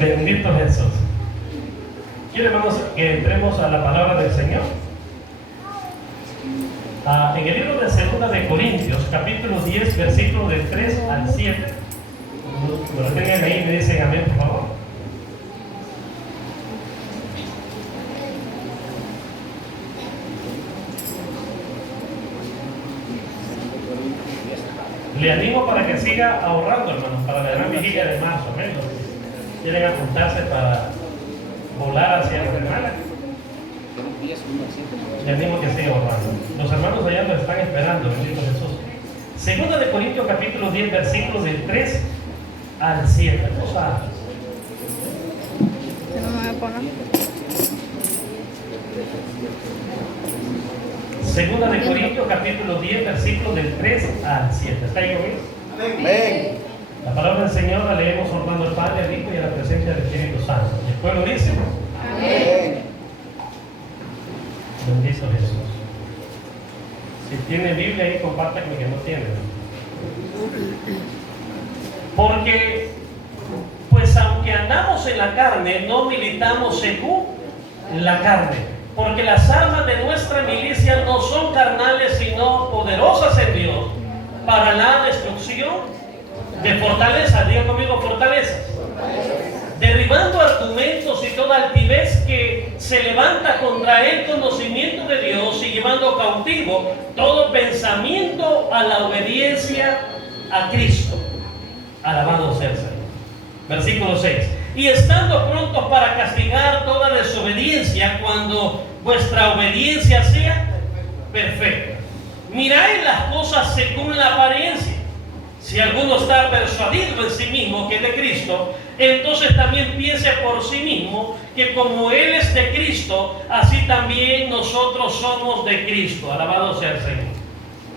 Bendito Jesús. Quiero, hermanos, que entremos a la palabra del Señor. En el libro de 2 de Corintios, capítulo 10, versículos del 3 al 7. Lo tengan ahí y me dicen amén, por favor. Le animo para que siga ahorrando, hermanos, para la gran vigilia de marzo. Amén. Quieren apuntarse para volar hacia Guatemala. Le animo que siga ahorrando. Los hermanos allá nos están esperando, bendito Jesús. 2 de Corintios, capítulo 10, versículos del 3 al 7. O sea, no me voy a poner. 2 de Corintios, capítulo 10, versículos del 3 al 7. ¿Está ahí conmigo? Amén. La palabra del Señor la leemos honrando al Padre, al Hijo y a la presencia del Espíritu Santo. Y el pueblo dice: Amén. Bendito Jesús. Si tiene Biblia ahí, compártanme que no tiene. Porque, pues aunque andamos en la carne, no militamos según la carne. Porque las armas de nuestra milicia no son carnales, sino poderosas en Dios para la destrucción de fortalezas. Diga conmigo, fortalezas. Derribando argumentos y toda altivez que se levanta contra el conocimiento de Dios y llevando cautivo todo pensamiento a la obediencia a Cristo. Alabado sea el Señor. Versículo 6. Y estando prontos para castigar toda desobediencia cuando vuestra obediencia sea perfecta. Mirad las cosas según la apariencia. Si alguno está persuadido en sí mismo que es de Cristo, entonces también piense por sí mismo que como Él es de Cristo, así también nosotros somos de Cristo. Alabado sea el Señor.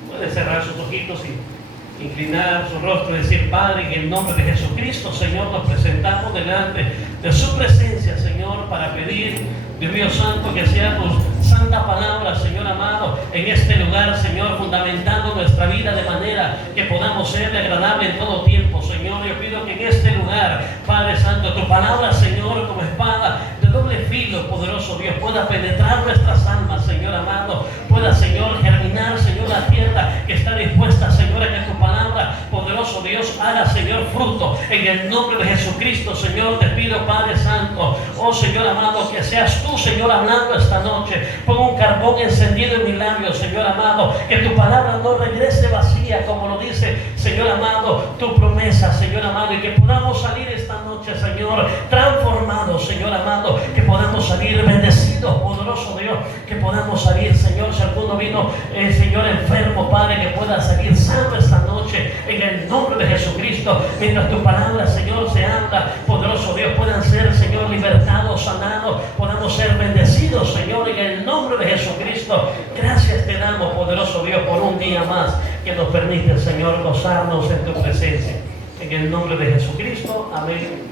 Puede cerrar sus ojitos y inclinar su rostro y decir: Padre, en el nombre de Jesucristo, Señor, nos presentamos delante de su presencia, Señor, para pedir, Dios mío santo, que sea tu santa palabra, Señor amado, en este lugar, Señor, fundamentando nuestra vida de manera que podamos serle agradable en todo tiempo, Señor. Yo pido que en este lugar, Padre Santo, tu palabra, Señor, como espada de doble filo, poderoso Dios, pueda penetrar nuestras almas, Señor amado, pueda, Señor, germinar, Señor, la tierra que está dispuesta, Señor, a que tu palabra, poderoso Dios, haga, Señor, fruto. En el nombre de Jesucristo, Señor, te pido, Padre Santo, oh Señor amado, que seas tú, Señor, hablando esta noche. Pon un carbón encendido en mis labios, Señor amado, que tu palabra no regrese vacía, como lo dice, Señor amado, tu promesa, Señor amado, y que podamos salir esta noche, Señor, transformados, Señor amado, que podamos salir bendecidos, poderoso Dios, que podamos salir, Señor, si alguno vino, Señor, enfermo, Padre, que pueda salir sano esta noche, en el nombre de Jesucristo, mientras tu palabra, Señor, se habla, poderoso Dios, puedan ser, Señor, libertados, sanados, podamos ser bendecidos, Señor, en el nombre de Jesucristo. Gracias te damos, poderoso Dios, por un día más que nos permite, Señor, gozarnos en tu presencia. En el nombre de Jesucristo, amén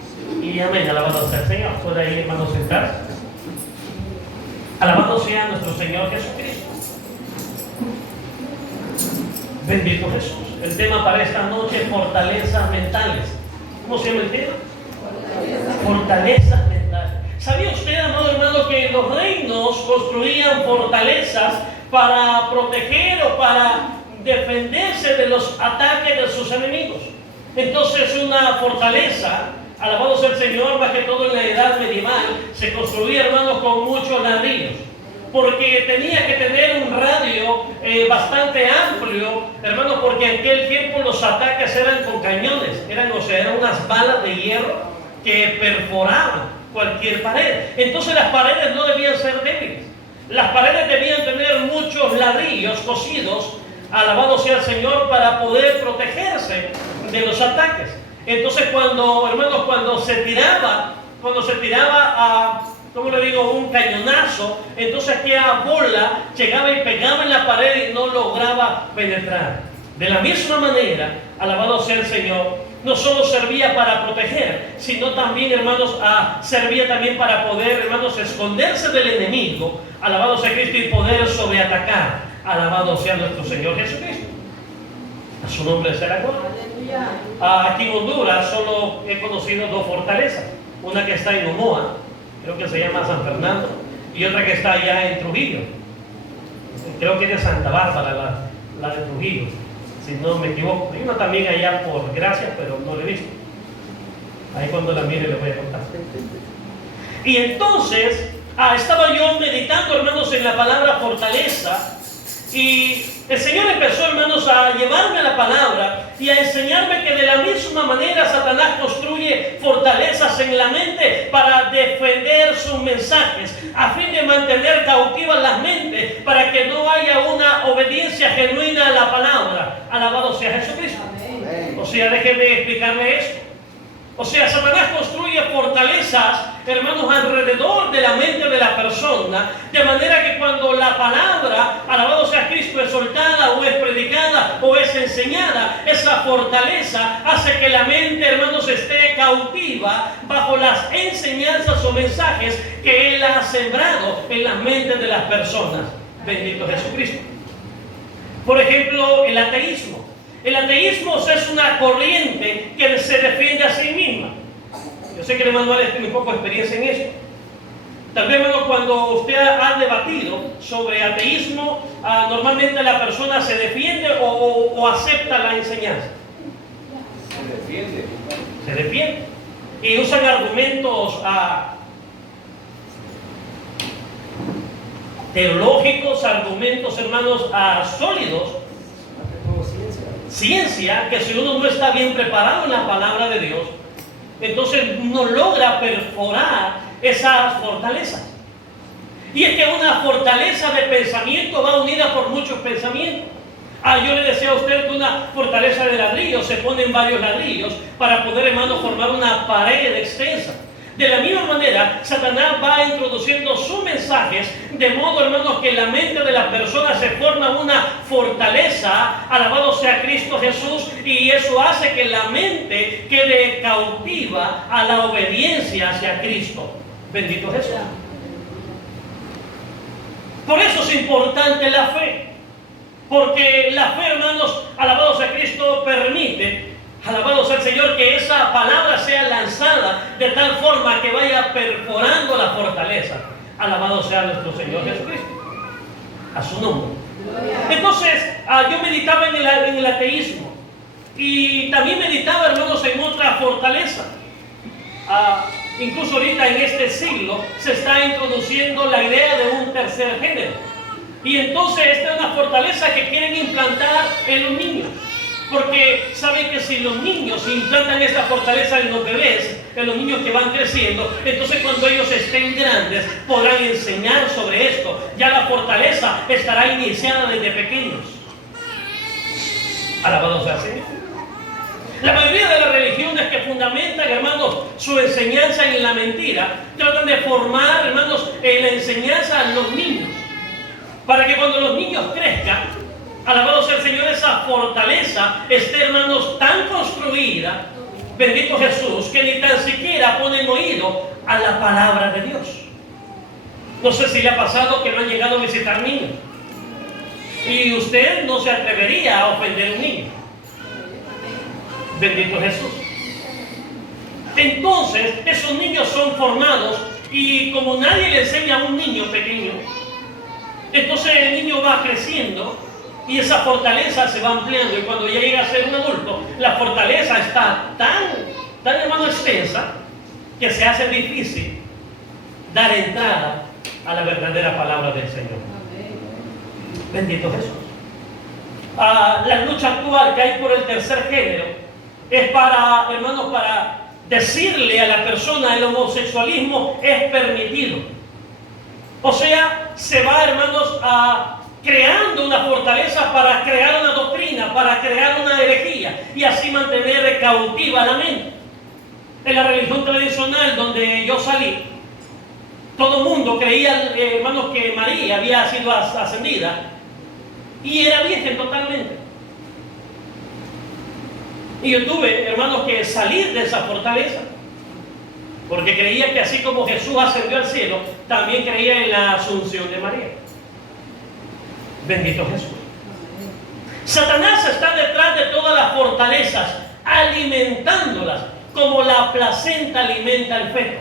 y amén. Alabado sea el Señor. Puede ir, hermanos, sentarse. Alabado sea nuestro Señor Jesucristo. Bendito Jesús. El tema para esta noche: fortalezas mentales. ¿Cómo se llama el tema? Fortalezas mentales. ¿Sabía usted, amado hermano, que los reinos construían fortalezas para proteger o para defenderse de los ataques de sus enemigos? Entonces, una fortaleza, alabado sea el Señor, más que todo en la edad medieval, se construía, hermanos, con muchos ladrillos, porque tenía que tener un radio bastante amplio, hermanos, porque en aquel tiempo los ataques eran con cañones, eran unas balas de hierro que perforaban cualquier pared. Entonces las paredes no debían ser débiles, las paredes debían tener muchos ladrillos cosidos, alabado sea el Señor, para poder protegerse de los ataques. Entonces cuando se tiraba a, ¿cómo le digo?, un cañonazo, entonces aquella bola llegaba y pegaba en la pared y no lograba penetrar. De la misma manera, alabado sea el Señor, no solo servía para proteger, sino también, hermanos, servía también para poder, hermanos, esconderse del enemigo, alabado sea Cristo, y poder sobreatacar. Alabado sea nuestro Señor Jesucristo. A su nombre será gloria. Aquí en Honduras solo he conocido dos fortalezas. Una que está en Omoa, creo que se llama San Fernando, y otra que está allá en Trujillo. Creo que es de Santa Bárbara, la de Trujillo, si no me equivoco. Hay una también allá por Gracias, pero no la he visto. Ahí cuando la mire le voy a contar. Y entonces, estaba yo meditando, hermanos, en la palabra fortaleza. Y el Señor empezó, hermanos, a llevarme a la palabra y a enseñarme que de la misma manera Satanás construye fortalezas en la mente para defender sus mensajes, a fin de mantener cautivas las mentes, para que no haya una obediencia genuina a la palabra. Alabado sea Jesucristo. Amén. O sea, déjeme explicarle esto. O sea, Satanás construye fortalezas, hermanos, alrededor de la mente de la persona, de manera que cuando la palabra, alabado sea Cristo, es soltada o es predicada o es enseñada, esa fortaleza hace que la mente, hermanos, esté cautiva bajo las enseñanzas o mensajes que Él ha sembrado en las mentes de las personas. Bendito Jesucristo. Por ejemplo, el ateísmo. El ateísmo es una corriente que se defiende a sí misma. Yo sé que el hermano Alex tiene un poco de experiencia en esto. Tal vez, hermano, cuando usted ha debatido sobre ateísmo, normalmente la persona se defiende o acepta la enseñanza. Se defiende. Se defiende. Y usan argumentos teológicos, argumentos, hermanos, sólidos. Ciencia, que si uno no está bien preparado en la palabra de Dios, entonces no logra perforar esas fortalezas. Y es que una fortaleza de pensamiento va unida por muchos pensamientos. Yo le decía a usted que una fortaleza de ladrillos se ponen varios ladrillos para poder, hermano, formar una pared extensa. De la misma manera, Satanás va introduciendo sus mensajes de modo, hermanos, que en la mente de la persona se forma una fortaleza, alabado sea Cristo Jesús, y eso hace que la mente quede cautiva a la obediencia hacia Cristo. Bendito Jesús. Por eso es importante la fe, porque la fe, hermanos, alabado sea Cristo, permite, alabado sea el Señor, que esa palabra sea lanzada de tal forma que vaya perforando la fortaleza. Alabado sea nuestro Señor Jesucristo. A su nombre. Entonces, yo meditaba en el ateísmo. Y también meditaba, hermanos, en otra fortaleza. Incluso ahorita en este siglo se está introduciendo la idea de un tercer género. Y entonces esta es una fortaleza que quieren implantar en los niños. Porque saben que si los niños implantan esta fortaleza en los bebés, en los niños que van creciendo, entonces cuando ellos estén grandes podrán enseñar sobre esto. Ya la fortaleza estará iniciada desde pequeños. Alabado sea el Señor. La mayoría de las religiones que fundamentan, hermanos, su enseñanza en la mentira, tratan de formar, hermanos, en la enseñanza a los niños, para que cuando los niños crezcan, alabado sea el Señor, esa fortaleza esté, hermanos, tan construida, bendito Jesús, que ni tan siquiera ponen oído a la palabra de Dios. No sé si le ha pasado que no han llegado a visitar niños y usted no se atrevería a ofender a un niño. Bendito Jesús. Entonces, esos niños son formados y como nadie le enseña a un niño pequeño, entonces el niño va creciendo y esa fortaleza se va ampliando, y cuando ya llega a ser un adulto, la fortaleza está tan hermano extensa que se hace difícil dar entrada a la verdadera palabra del Señor. Bendito Jesús. La lucha actual que hay por el tercer género es para, hermanos, para decirle a la persona el homosexualismo es permitido. O sea, se va, hermanos, creando una fortaleza para crear una doctrina, para crear una herejía y así mantener cautiva la mente. En la religión tradicional donde yo salí, todo el mundo creía, hermanos, que María había sido ascendida y era virgen totalmente. Y yo tuve, hermanos, que salir de esa fortaleza, porque creía que así como Jesús ascendió al cielo, también creía en la asunción de María. Bendito Jesús. Satanás está detrás de todas las fortalezas alimentándolas como la placenta alimenta al feto.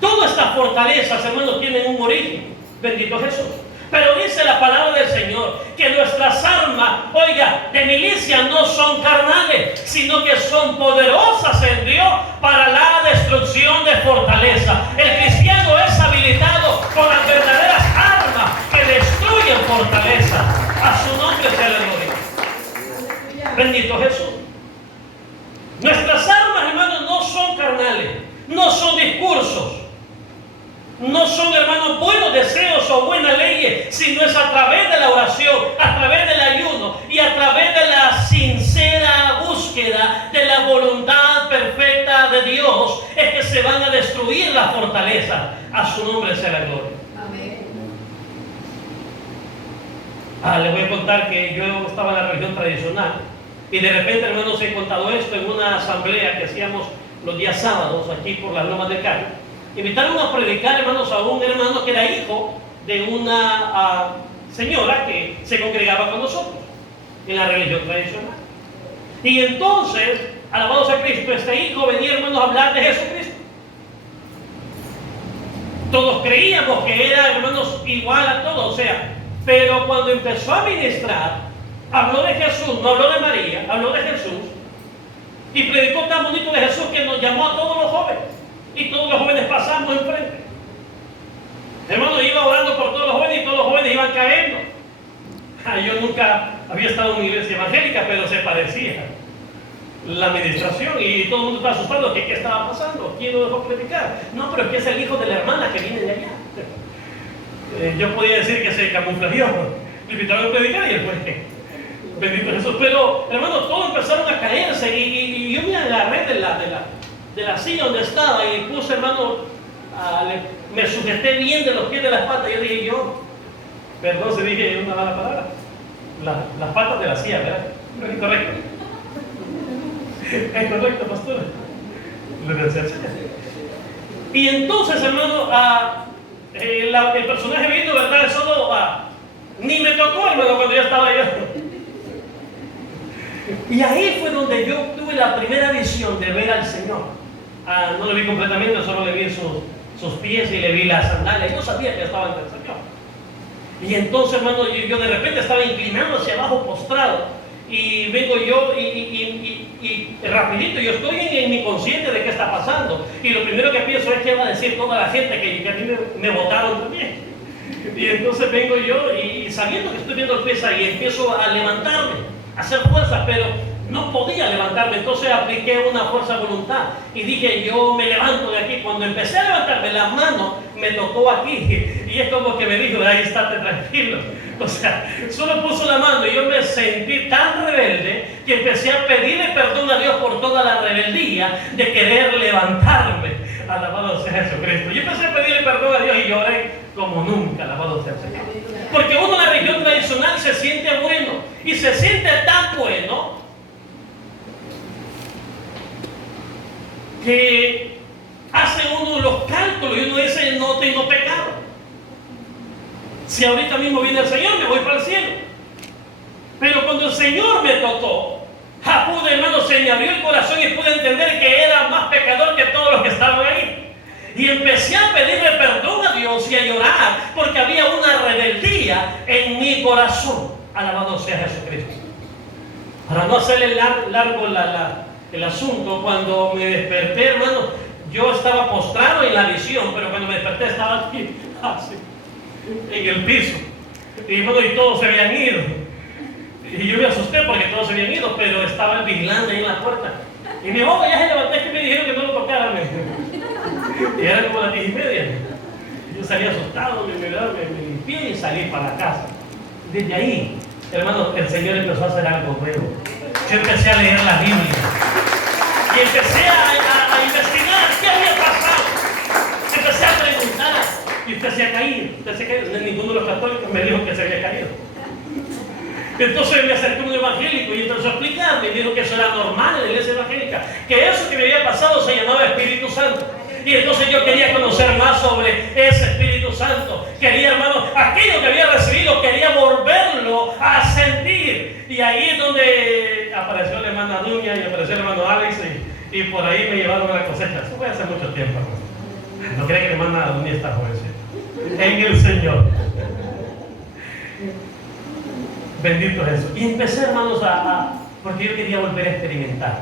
Todas estas fortalezas, hermanos, tienen un origen. Bendito Jesús. Pero dice la palabra del Señor que nuestras armas, oiga, de milicia no son carnales, sino que son poderosas en Dios para la destrucción de fortaleza. El cristiano es habilitado con las verdaderas armas que destruyen fortaleza. A su nombre sea la gloria. Bendito Jesús. Nuestras armas, hermanos, no son carnales, no son discursos. No son, hermanos, buenos deseos o buenas leyes, sino es a través de la oración, a través del ayuno y a través de la sincera búsqueda de la voluntad perfecta de Dios, es que se van a destruir las fortalezas. A su nombre sea la gloria. Amén. Les voy a contar que yo estaba en la religión tradicional y de repente, hermanos, he contado esto en una asamblea que hacíamos los días sábados aquí por las Lomas del Carmen. Invitaron a predicar, hermanos, a un hermano que era hijo de una señora que se congregaba con nosotros en la religión tradicional. Y entonces, alabado sea Cristo, este hijo venía, hermanos, a hablar de Jesucristo. Todos creíamos que era, hermanos, igual a todos, o sea, pero cuando empezó a ministrar, habló de Jesús, no habló de María, habló de Jesús, y predicó tan bonito de Jesús que nos llamó a todos los jóvenes. Y todos los jóvenes pasamos enfrente. Hermano, iba orando por todos los jóvenes y todos los jóvenes iban cayendo. Yo nunca había estado en una iglesia evangélica, pero se parecía la administración y todo el mundo estaba asustado. ¿Qué estaba pasando? ¿Quién lo dejó predicar? No, pero es que es el hijo de la hermana que viene de allá. Yo podía decir que se camuflajeó. Me invitaron a predicar y él fue. Bendito Jesús. Pero, hermano, todos empezaron a caerse y yo me agarré de la silla donde estaba y puse, hermano, me sujeté bien de los pies de las patas. Yo dije, perdón si dije una mala palabra, las patas de la silla, ¿verdad? No es incorrecto. Es correcto, pastor. Y entonces, hermano, el personaje vino, ¿verdad? Solo ni me tocó, hermano, cuando ya estaba yo. Y ahí fue donde yo tuve la primera visión de ver al Señor. No le vi completamente, solo le vi sus pies y le vi las sandalias. Yo sabía que estaba ante el Señor. Y entonces, hermano, yo de repente estaba inclinado hacia abajo, postrado. Y vengo yo y rapidito, yo estoy en mi consciente de qué está pasando. Y lo primero que pienso es que va a decir toda la gente que a mí me votaron también. Y entonces vengo yo y sabiendo que estoy viendo el pez ahí, empiezo a levantarme, a hacer fuerza, pero no podía levantarme. Entonces apliqué una fuerza de voluntad y dije, yo me levanto de aquí. Cuando empecé a levantarme, la mano me tocó aquí y es como que me dijo, ahí estate tranquilo. O sea, solo puso la mano y yo me sentí tan rebelde que empecé a pedirle perdón a Dios por toda la rebeldía de querer levantarme. Alabado sea Jesucristo. Yo empecé a pedirle perdón a Dios y lloré como nunca. Alabado sea el Señor. Porque uno en la religión tradicional se siente bueno y se siente tan bueno que hace uno los cálculos y uno dice, no tengo pecado. Si ahorita mismo viene el Señor, me voy para el cielo. Pero cuando el Señor me tocó, pude, hermano, se me abrió el corazón y pude entender que era más pecador que todos los que estaban ahí. Y empecé a pedirle perdón a Dios y a llorar porque había una rebeldía en mi corazón. Alabado sea Jesucristo. Para no hacerle largo el asunto, cuando me desperté, hermano, yo estaba postrado en la visión, pero cuando me desperté estaba aquí, así, en el piso. Y bueno, y todos se habían ido. Y yo me asusté porque todos se habían ido, pero estaba el vigilante ahí en la puerta. Y mi mamá ya se levanté, que me dijeron que no lo tocara. Y era como las 10:30. Yo salí asustado, me limpié y salí para la casa. Desde ahí, hermano, el Señor empezó a hacer algo nuevo. Yo empecé a leer la Biblia. Y empecé a investigar qué había pasado. Empecé a preguntar. Y usted se ha caído. Ninguno de los católicos me dijo que se había caído. Entonces me acerqué a un evangélico y empezó a explicarme. Y dijo que eso era normal en la iglesia evangélica. Que eso que me había pasado se llamaba Espíritu Santo. Y entonces yo quería conocer más sobre ese Espíritu Santo. Quería, hermano, aquello que había recibido, quería volverlo a sentir. Y ahí es donde apareció la hermana Duña y apareció el hermano Alex y por ahí me llevaron a la cosecha. Eso fue hace mucho tiempo, hermano. No creen que la hermana Duña está jovencita. En el Señor. Bendito Jesús. Y empecé, hermanos, porque yo quería volver a experimentar.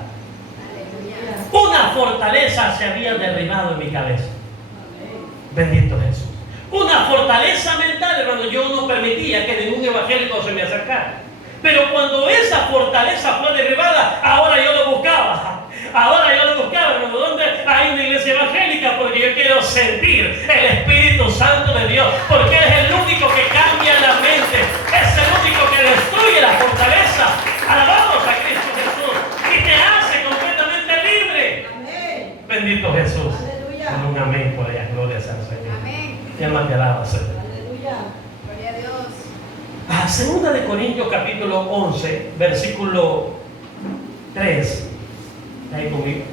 Una fortaleza se había derribado en mi cabeza. Bendito Jesús. Una fortaleza mental, hermano. Yo no permitía que ningún evangélico se me acercara. Pero cuando esa fortaleza fue derribada, ahora yo lo buscaba. Ahora yo lo buscaba, hermano. ¿Dónde hay una iglesia evangélica? Porque yo quiero sentir el Espíritu Santo de Dios. Porque Él es el único que cambia la mente. Es el único que destruye la fortaleza. Alabamos a Cristo Jesús. Y te hace completamente libre. Amén. Bendito Jesús. Aleluya. Con un amén por allá. Gloria al Señor. Amén. Y alma te alaba, Señor. Aleluya. Gloria a Dios. Segunda de Corintios capítulo 11, versículo 3. ¿Está ahí conmigo?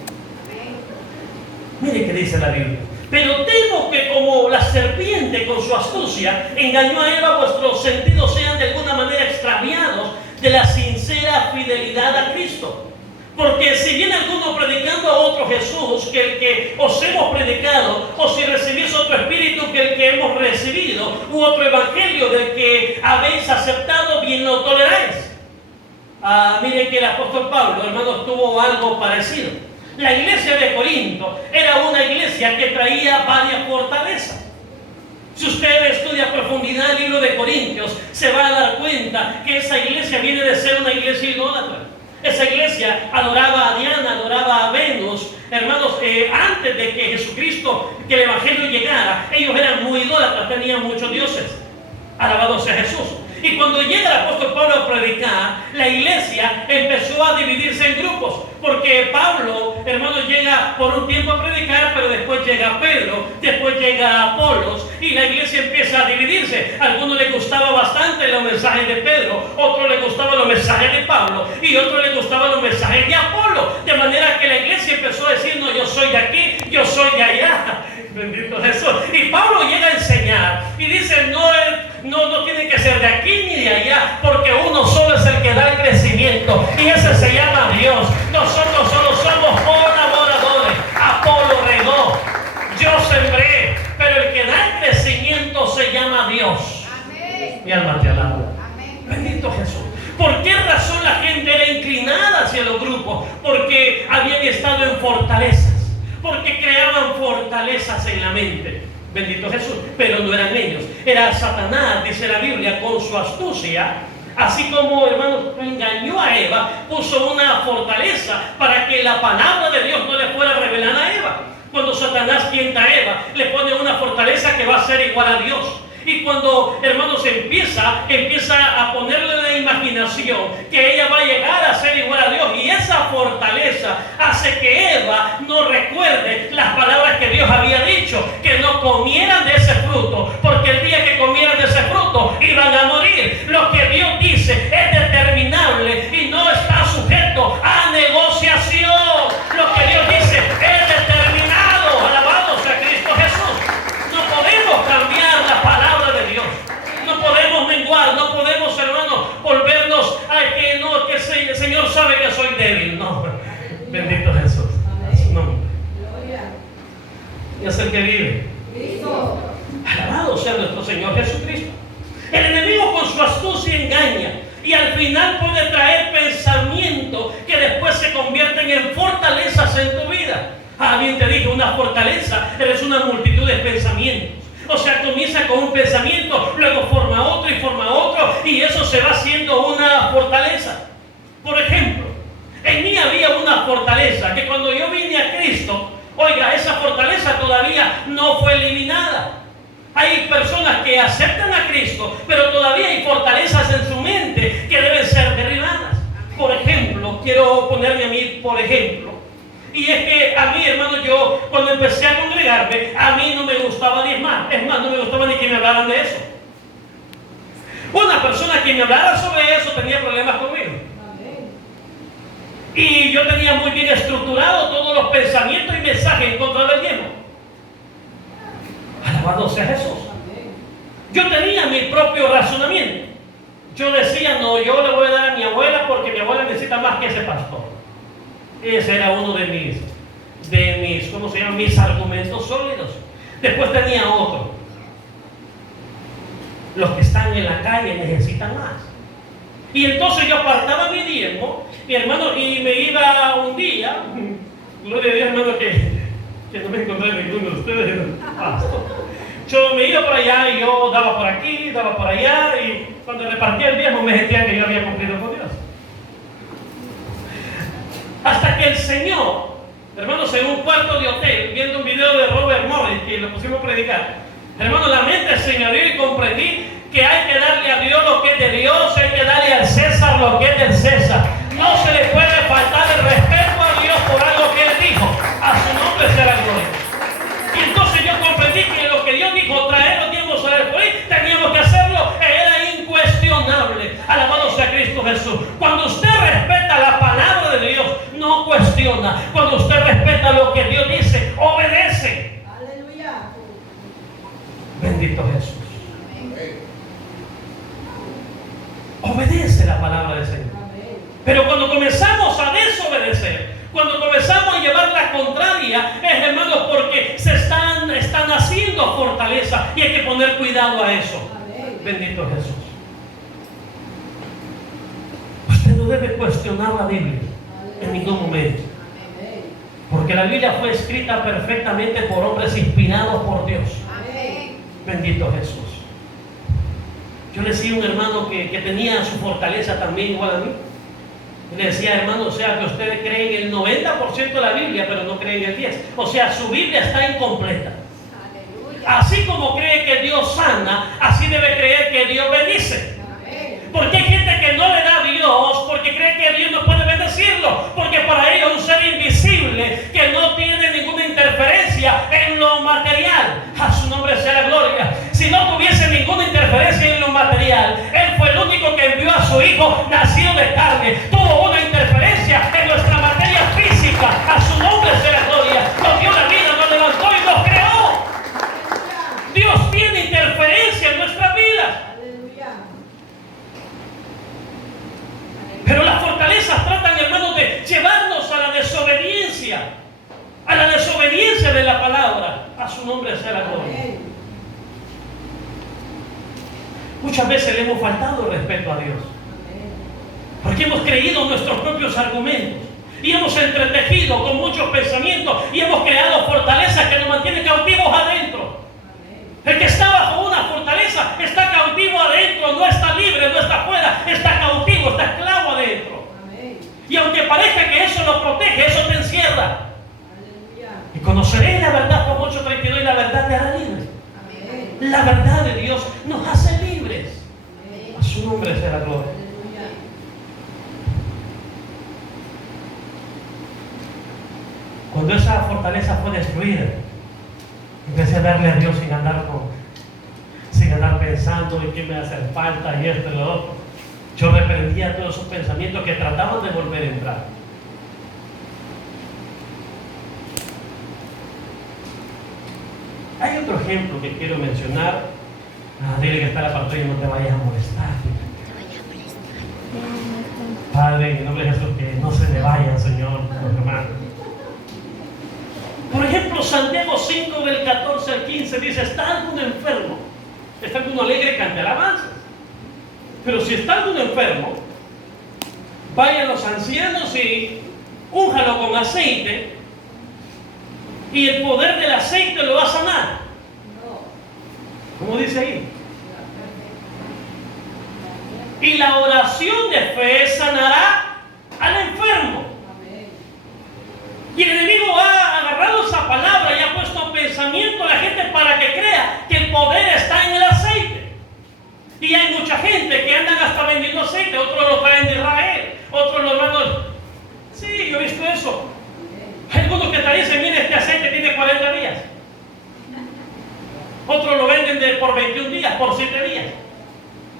Mire que dice la Biblia. Pero temo que como la serpiente con su astucia engañó a Eva, vuestros sentidos sean de alguna manera extraviados de la sincera fidelidad a Cristo. Porque si viene alguno predicando a otro Jesús que el que os hemos predicado, o si recibís otro espíritu que el que hemos recibido, u otro evangelio del que habéis aceptado, bien lo toleráis. Miren que el apóstol Pablo, hermanos, tuvo algo parecido. La iglesia de Corinto era una iglesia que traía varias fortalezas. Si usted estudia a profundidad el libro de Corintios, se va a dar cuenta que esa iglesia viene de ser una iglesia idólatra. Esa iglesia adoraba a Diana, adoraba a Venus. Hermanos, antes de que Jesucristo, que el evangelio llegara, ellos eran muy idólatras, tenían muchos dioses. Alabado sea Jesús. Y cuando llega el apóstol Pablo a predicar, la iglesia empezó a dividirse en grupos. Porque Pablo, hermanos, llega por un tiempo a predicar, pero después llega Pedro, después llega Apolos, y la iglesia empieza a dividirse. A algunos les gustaba bastante los mensajes de Pedro, a otros les gustaban los mensajes de Pablo, y a otros les gustaban los mensajes de Apolo. De manera que la iglesia empezó a decir, no, yo soy de aquí, yo soy de allá. Bendito Jesús. Y Pablo llega a enseñar y dice, no tiene que ser de aquí ni de allá, porque uno solo es el que da el crecimiento, y ese se llama Dios. Nosotros solo somos colaboradores. Apolo regó, yo sembré, pero el que da el crecimiento se llama Dios. Amén. Mi alma te alaba. Amén. Bendito Jesús. ¿Por qué razón la gente era inclinada hacia los grupos? Porque habían estado en fortalezas, porque creaban fortalezas en la mente. Bendito Jesús. Pero no eran ellos, era Satanás, dice la Biblia, con su astucia. Así como, hermanos, engañó a Eva, puso una fortaleza para que la palabra de Dios no le fuera revelada a Eva. Cuando Satanás tienta a Eva, le pone una fortaleza que va a ser igual a Dios. Y cuando, hermanos, empieza a ponerle la imaginación que ella va a llegar a ser igual a Dios, y esa fortaleza hace que Eva no recuerde las palabras que Dios había dicho, que no comieran de ese fruto, porque el día que comieran de ese fruto iban a morir. Lo que Dios dice es determinable y no está sujeto a negociación. Lo que Dios dice es determinado. Alabado sea Cristo Jesús. No podemos cambiar la palabra de Dios. No podemos menguar, no podemos, hermanos, volvernos a que no, que el Señor sabe que soy débil. No. Bendito Jesús. A su nombre. Y es el que vive. Alabado sea nuestro Señor Jesucristo. El enemigo con su astucia engaña, y al final puede traer pensamientos que después se convierten en fortalezas en tu vida. Bien te dije, una fortaleza es una multitud de pensamientos. O sea, comienza con un pensamiento, luego forma otro, y eso se va haciendo una fortaleza. Por ejemplo, en mí había una fortaleza que cuando yo vine a Cristo, oiga, esa fortaleza todavía no fue eliminada. Hay personas que aceptan a Cristo, pero todavía hay fortalezas en su mente que deben ser derribadas. Por ejemplo, quiero ponerme a mí por ejemplo. Y es que a mí, hermano, yo cuando empecé a congregarme, a mí no me gustaba diezmar. Es más, no me gustaba ni que me hablaran de eso. Una persona que me hablara sobre eso tenía problemas conmigo. Y yo tenía muy bien estructurado todos los pensamientos y mensajes en contra del diezmo. Alabado sea Jesús. Yo tenía mi propio razonamiento. Yo decía, no, yo le voy a dar a mi abuela porque mi abuela necesita más que ese pastor. Ese era uno de mis, ¿cómo se llama? Mis argumentos sólidos. Después tenía otro. Los que están en la calle necesitan más. Y entonces yo apartaba mi diezmo, mi hermano, y me iba un día, gloria a Dios, hermano, que no me encontré ninguno de ustedes, pastor. Yo me iba por allá y yo daba por aquí, daba por allá, y cuando repartía el diezmo me sentía que yo había cumplido con Dios. Hasta que el Señor, hermanos, en un cuarto de hotel, viendo un video de Robert Morris, que lo pusimos a predicar, hermano, la mente se me abrió y comprendí que hay que darle a Dios lo que es de Dios, hay que darle al César lo que es del César. No se le puede faltar el respeto a Dios por algo que Él dijo. A su nombre sea la gloria. Y entonces yo comprendí que lo que Dios dijo, traer los diezmos al alfolí, teníamos que hacerlo, era incuestionable. Alabado sea Cristo Jesús. Cuando usted respeta la palabra de Dios, no cuestiona. Cuando usted respeta lo que Dios dice, obedece. Aleluya. Bendito Jesús. Obedece la palabra del Señor. Pero cuando comenzamos a desobedecer, cuando comenzamos a llevar la contraria, es, hermanos, porque se están haciendo fortaleza y hay que poner cuidado a eso. Bendito Jesús. Usted no debe cuestionar la Biblia en ningún momento, porque la Biblia fue escrita perfectamente por hombres inspirados por Dios. Bendito Jesús. Yo le decía a un hermano que tenía su fortaleza también igual a mí. Le decía, hermano, o sea que ustedes creen el 90% de la Biblia, pero no creen el 10%. O sea, su Biblia está incompleta. Así como cree que Dios sana, así debe creer que Dios bendice. Porque hay gente que no le da a Dios porque cree que Dios no puede bendecirlo, porque para ellos es un ser invisible que no tiene ninguna interferencia en lo material. A su nombre sea la gloria. Si no tuviese ninguna interferencia en lo material, Él fue el único que envió a su Hijo nacido de carne. Tuvo una interferencia en nuestra materia física. A su nombre sea la gloria. Nos dio la vida, nos levantó y nos creó. Dios tiene interferencia en nuestras vidas. Pero las fortalezas tratan, hermanos, de llevarnos a la desobediencia de la palabra. A su nombre sea la gloria. Muchas veces le hemos faltado el respeto a Dios, porque hemos creído nuestros propios argumentos y hemos entretejido con muchos pensamientos y hemos creado fortalezas que nos mantienen cautivos adentro. El que está bajo una fortaleza está cautivo adentro, no está libre, no está afuera, está cautivo, está esclavo adentro. Y aunque parezca que eso lo protege, eso te encierra. Y conoceréis la verdad, como 8:32, y la verdad te hará libre. La verdad de Dios nos hace libres. A su nombre sea la gloria. Cuando esa fortaleza fue destruida, empecé a darle a Dios sin andar pensando en qué me hace falta y esto y lo otro. Yo reprendía todos esos pensamientos que trataban de volver a entrar. Hay otro ejemplo que quiero mencionar. Dile que está la pantalla, no te vayas a molestar. Padre, en el nombre de Jesús, que no se le vayan, Señor, los hermanos. Por ejemplo, Santiago 5, del 14 al 15 dice: está alguno enfermo, está alguno alegre, cante alabanzas. Pero si está alguno enfermo, vayan los ancianos y únjalo con aceite, y el poder del aceite lo va a sanar. ¿Cómo dice ahí? Y la oración de fe sanará al enfermo. Y el enemigo ha agarrado esa palabra y ha puesto pensamiento a la gente para que crea que el poder está en el aceite. Y hay mucha gente que andan hasta vendiendo aceite, otros lo traen de Israel, otros lo mandan. Sí, yo he visto eso. Hay algunos que te dicen: mire, este aceite tiene 40 días. Otros lo venden por 21 días, por 7 días.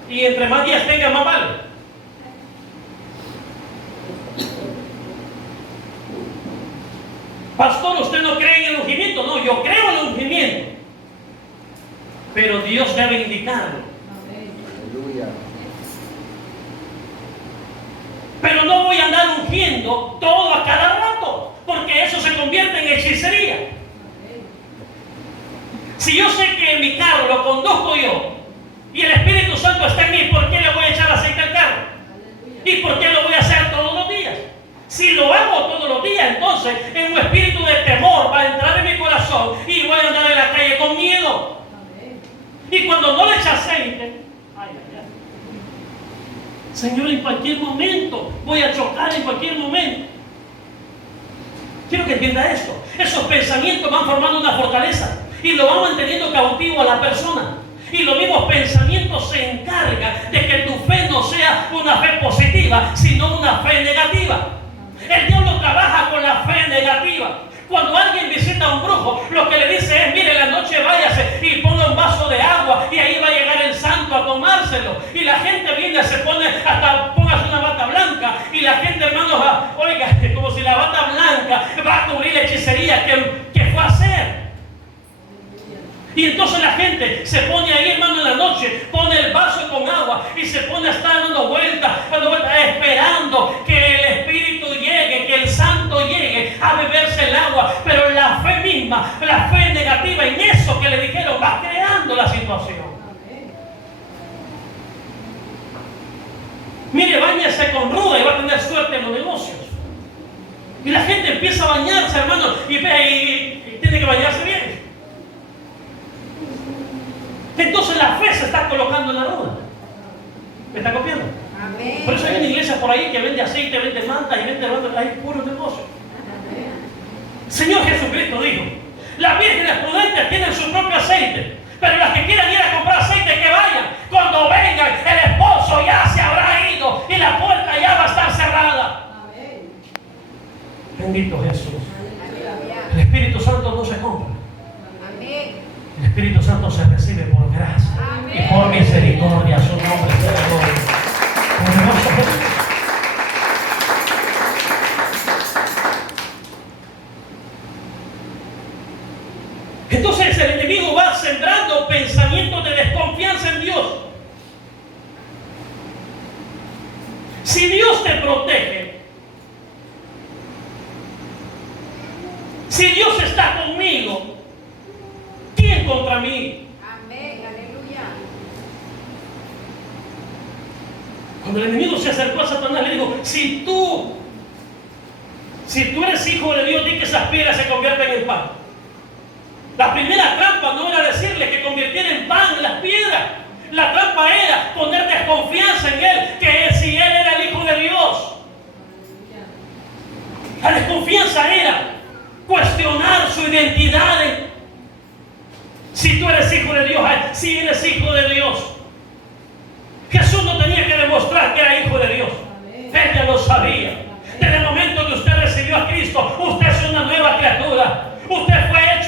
Y entre más días tenga, más vale. Pastor, ¿usted no cree en el ungimiento? No, yo creo en el ungimiento. Pero Dios debe indicarlo. Pero no voy a andar ungiendo todo a cada rato, porque eso se convierte en hechicería. Si yo sé que mi carro lo conduzco yo y el Espíritu Santo está en mí, ¿por qué le voy a echar aceite al carro? ¿Y por qué lo voy a hacer todos los días? Si lo hago todos los días, entonces en un espíritu de temor va a entrar en mi corazón y voy a andar en la calle con miedo. Y cuando no le echa aceite, Señor, en cualquier momento voy a chocar, en cualquier momento. Quiero que entienda esto. Esos pensamientos van formando una fortaleza y lo van manteniendo cautivo a la persona. Y los mismos pensamientos se encargan de que tu fe no sea una fe positiva, sino una fe negativa. El diablo trabaja con la fe negativa. Cuando alguien visita a un brujo, lo que le dice es: mire, en la noche váyase y ponga un vaso de agua y ahí va a llegar el santo a tomárselo. Y la gente viene, se pone, hasta póngase una bata blanca. Y la gente, hermanos, oiga, como si la bata blanca va a cubrir la hechicería que fue a hacer. Y entonces la gente se pone ahí, hermano, en la noche, pone el vaso con agua y se pone a estar dando vueltas, esperando que el Espíritu llegue, que el Santo llegue a beberse el agua. Pero la fe misma, la fe negativa en eso que le dijeron, va creando la situación. Mire, báñese con ruda y va a tener suerte en los negocios. Y la gente empieza a bañarse, hermano, y tiene que bañarse bien. Entonces la fe se está colocando en la ruda. ¿Me está copiando? Amén. Por eso hay una iglesia por ahí que vende aceite, vende mantas y vende hay puros negocios. Señor Jesucristo dijo: las vírgenes prudentes tienen su propio aceite, pero las que quieran ir a comprar aceite, que vayan. Cuando vengan, el esposo ya se habrá ido y la puerta ya va a estar cerrada. Amén. Bendito Jesús. El Espíritu Santo no se compra. Amén. El Espíritu Santo se recibe por gracia. Amén. Y por misericordia. Su nombre sea gloria. Poderoso Jesús. Entonces el enemigo va sembrando pensamientos de desconfianza en Dios. Si Dios te protege, si Dios está conmigo, ¿quién contra mí? Amén, aleluya. Cuando el enemigo se acercó a Satanás, le dijo: si tú eres hijo de Dios, di que esas piedras se convierten en pan. La primera trampa no era decirle que convirtiera en pan las piedras. La trampa era poner desconfianza en él, que si él era el hijo de Dios. La desconfianza era cuestionar su identidad. Si tú eres hijo de Dios, si eres hijo de Dios,